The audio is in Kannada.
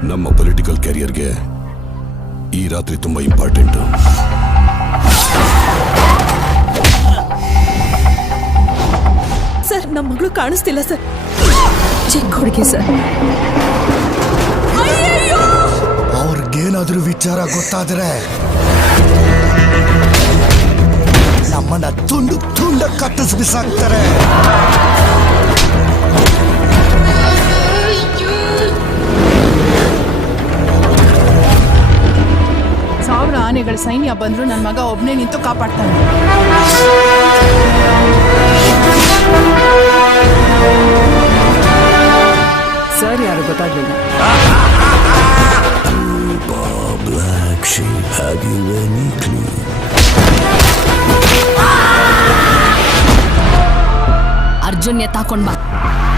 ನಮ್ಮ ಪೊಲಿಟಿಕಲ್ ಕ್ಯಾರಿಯರ್ಗೆ ಈ ರಾತ್ರಿ ತುಂಬಾ ಇಂಪಾರ್ಟೆಂಟ್. ಸರ್, ನಮ್ಮ ಮಗಳು ಕಾಣಿಸ್ತಿಲ್ಲ ಸರ್. ಚಿಕ್ಕ ಹುಡುಗಿ ಸರ್. ಅವ್ರಿಗೇನಾದ್ರೂ ವಿಚಾರ ಗೊತ್ತಾದ್ರೆ ನಮ್ಮನ್ನ ತುಂಡು ತುಂಡ ಕತ್ತಿಸ್ ಬಿಸಾಕ್ತಾರೆ. ಸಾವಿರ ಆನೆಗಳ ಸೈನ್ಯ ಬಂದ್ರು ನನ್ನ ಮಗ ಒಬ್ನೇ ನಿಂತು ಕಾಪಾಡ್ತಾನೆ. ಸರ್ ಯಾರು ಗೊತ್ತಾಗ್ಲಿಲ್ಲ. Black sheep, have you any clue? Arjun ಎತ್ತಾಕೊಂಡ್ ಬಾ.